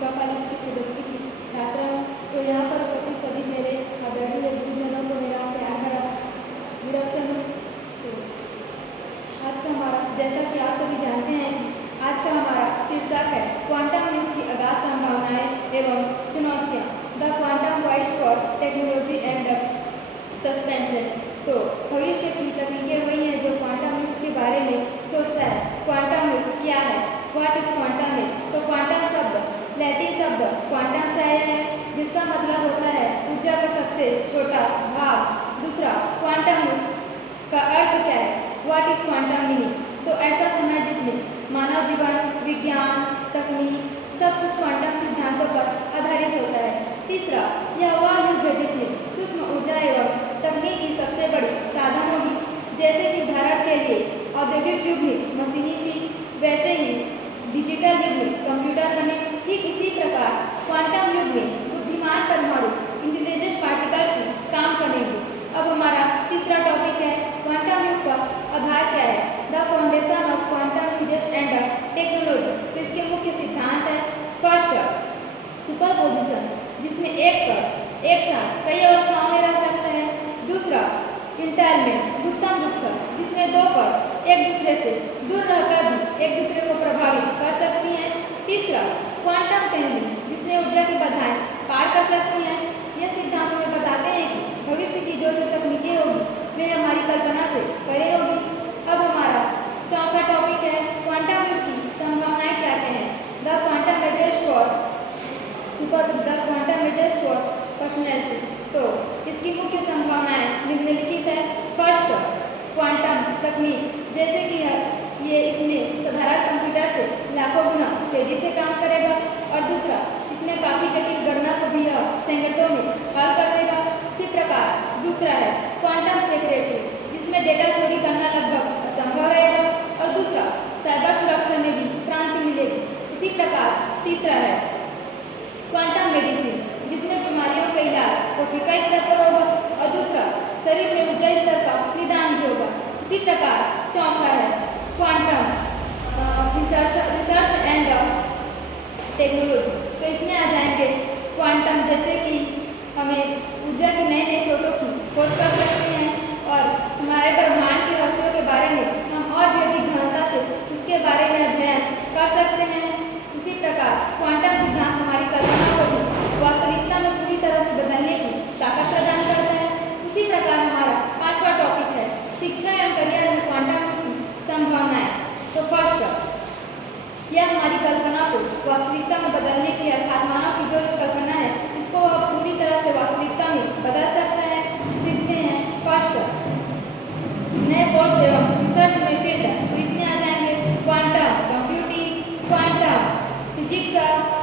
College की chemistry की छात्रा हूँ। तो यहाँ पर उपस्थित सभी मेरे आदरणीय गुरुजनों को मेरा प्यार भरा गुड आफ्टरनून। तो आज का हमारा, जैसा कि आप सभी जानते हैं कि आज का हमारा शीर्षक है क्वांटम युग की अगाध संभावनाएं एवं चुनौतियाँ, the quantum voice for technology and suspension. तो भविष्य की तकनीकें वही हैं जो क्वांटम युग के बारे में सोचता है। क्वांटम युग क्या है? What is quantum age? तो क्वांटम शब्द लैटिन शब्द क्वांटम से आया है, जिसका मतलब होता है ऊर्जा का सबसे छोटा भाग। दूसरा, क्वांटम युग का अर्थ क्या है? What is quantum meaning? तो ऐसा समय जिसमें मानव जीवन, विज्ञान, तकनीक सब कुछ क्वांटम सिद्धांतों पर आधारित होता है। तीसरा, यह वह युग है जिसमें सूक्ष्म ऊर्जा एवं तकनीक की सबसे बड़ी साधन होगी। जैसे कि उदाहरण के लिए औद्योगिक युग में मशीनी थी, वैसे ही डिजिटल युग में कंप्यूटर बने। ठीक उसी प्रकार क्वांटम युग में बुद्धिमान परमाणु इंटेलिजेंट पार्टिकल्स काम करेंगे। अब हमारा तीसरा टॉपिक है क्वांटम युग का आधार क्या है? The foundation of quantum uses and technology. तो इसके मुख्य सिद्धांत है फर्स्ट, सुपरपोजिशन, जिसमें एक पर एक साथ कई अवस्थाओं में रह सकता है। दूसरा, इंटेलमेंट, गुत्थम गुत्थम, जिसमें दो पर एक दूसरे से दूर रहकर भी एक दूसरे को प्रभावित कर सकती हैं। तीसरा, क्वांटम टनलिंग, जिसमें ऊर्जा की बाधाएं पार कर सकती हैं। ये सिद्धांत हमें बताते हैं कि भविष्य की जो तकनीकें होगी वे हमारी कल्पना से परे होगी। अब हमारा चौथा टॉपिक है क्वांटम युग की संभावनाएं क्या क्या हैं? The quantum measures for personalities. तो इसकी मुख्य संभावनाएं निम्नलिखित है। फर्स्ट, क्वांटम तकनीक, जैसे कि ये इसमें साधारण कंप्यूटर से लाखों गुना तेजी से काम करेगा। और दूसरा, इसमें काफ़ी जटिल गणना को भी यह सेकंडों में हल कर देगा। इसी प्रकार दूसरा है क्वांटम सिक्योरिटी, जिसमें डेटा चोरी करना लगभग असंभव रहेगा। और दूसरा, साइबर सुरक्षा में भी क्रांति मिलेगी। इसी प्रकार तीसरा है क्वांटम मेडिसिन, जिसमें बीमारियों का इलाज कोशिका स्तर पर होगा। और दूसरा, शरीर में ऊर्जा स्तर का निदान भी होगा। इसी प्रकार चौथा है क्वांटम रिसर्च एंड टेक्नोलॉजी। तो इसमें आ जाएंगे क्वांटम, जैसे कि हमें ऊर्जा के नए नए स्रोतों की खोज कर सकते हैं और हमारे ब्रह्मांड के रहस्यों के बारे में हम और भी अधिक गहनता से उसके बारे में अध्ययन कर सकते हैं। उसी प्रकार क्वांटम सिद्धांत हमारी कल्पना को भी वास्तविकता में पूरी तरह से बदलने की ताकत प्रदान करता है। उसी प्रकार हमारा पांचवा टॉपिक है शिक्षा एवं करियर में क्वांटम युग की संभावनाएं। तो फर्स्ट, यह हमारी कल्पना को वास्तविकता में बदलने की, अर्थात मानव की जो कल्पना है इसको वह पूरी तरह से वास्तविकता में बदल सकता है। तो इसमें है फर्स्ट, नए कोर्स एवं रिसर्च में फील्ड। तो इसमें आ जाएंगे quantum computing, quantum physics,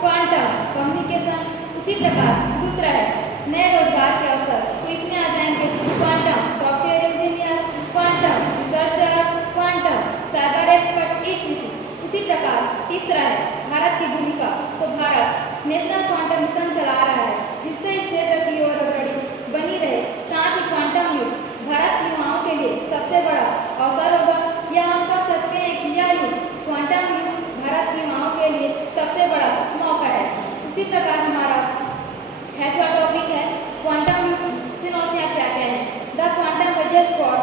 quantum communication. उसी प्रकार दूसरा है नए रोजगार के अवसर। तो इसमें आ जाएंगे quantum software engineer, quantum researchers, quantum cyber expert इत्यादि। उसी प्रकार तीसरा है भारत की भूमिका। तो भारत नेशनल क्वांटम मिशन चला रहा है, जिससे इस क्षेत्र की ओर अग्रणी बनी रहे। साथ ही क्वांटम युग भारत के युवाओं के लिए सबसे बड़ा अवसर होगा। यह हम कह सकते हैं कि यह युग, क्वांटम युग, भारत के युवाओं के लिए सबसे बड़ा मौका है। उसी प्रकार हमारा छठवां टॉपिक है क्वांटम युग की चुनौतियाँ क्या क्या हैं? The quantum measures for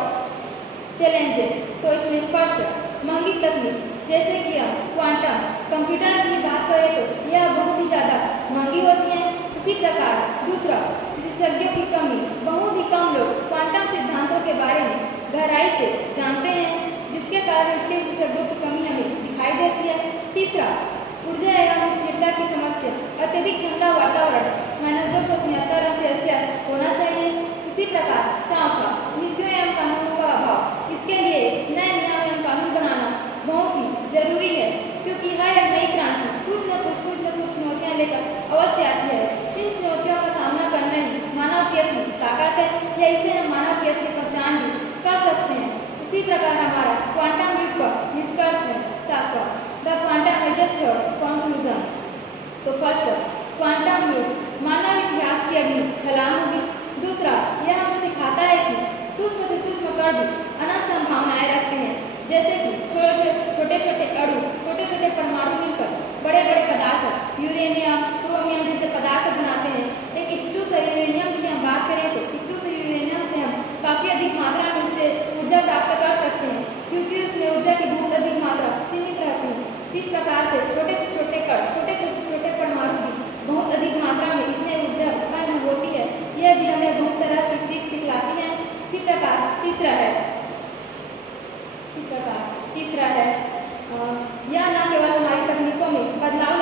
challenges. तो इसमें फर्स्ट, महंगी तकनीक, जैसे कि हम क्वांटम कंप्यूटर की बात करें तो यह बहुत ही ज़्यादा महंगी होती है। उसी प्रकार दूसरा, विशेषज्ञों की कमी, बहुत ही कम लोग क्वांटम सिद्धांतों के बारे में गहराई से जानते हैं, जिसके कारण इसके विशेषज्ञों की कमी हमें दिखाई देती है। तीसरा, ऊर्जा एवं स्थिरता की समस्या, अत्यधिक ठंडा वातावरण -273 होना चाहिए। इसी प्रकार चौथा, नीतियों एवं कानूनों का अभाव, इसके लिए नए नियम एवं कानून बनाना बहुत ही जरूरी है, क्योंकि हर नई क्रांति कुछ न कुछ चुनौतियाँ लेकर अवश्य आती है। इन चुनौतियों का सामना करना ही मानव की असली ताकत है, या इसे हम मानव की असली पहचान भी कर सकते हैं। इसी प्रकार हमारा क्वांटम युग का निष्कर्ष है सातवां, the quantum measures for conclusion. तो फर्स्ट, क्वांटम युग मानव इतिहास की अगली छलांग होगी। दूसरा, यह हमें सिखाता है कि सूक्ष्म से सूक्ष्म कण भी अनंत संभावनाएं रखते हैं, जैसे कि छोटे छोटे अणु, छोटे छोटे परमाणु मिलकर बड़े बड़े पदार्थ यूरेनियम, किस प्रकार से छोटे से छोटे कण, छोटे से छोटे परमाणु भी बहुत अधिक मात्रा में इसमें ऊर्जा उत्पन्न होती है, यह भी हमें बहुत तरह की सीख सिखलाती है। इसी प्रकार तीसरा है यह न केवल हमारी तकनीकों में बदलाव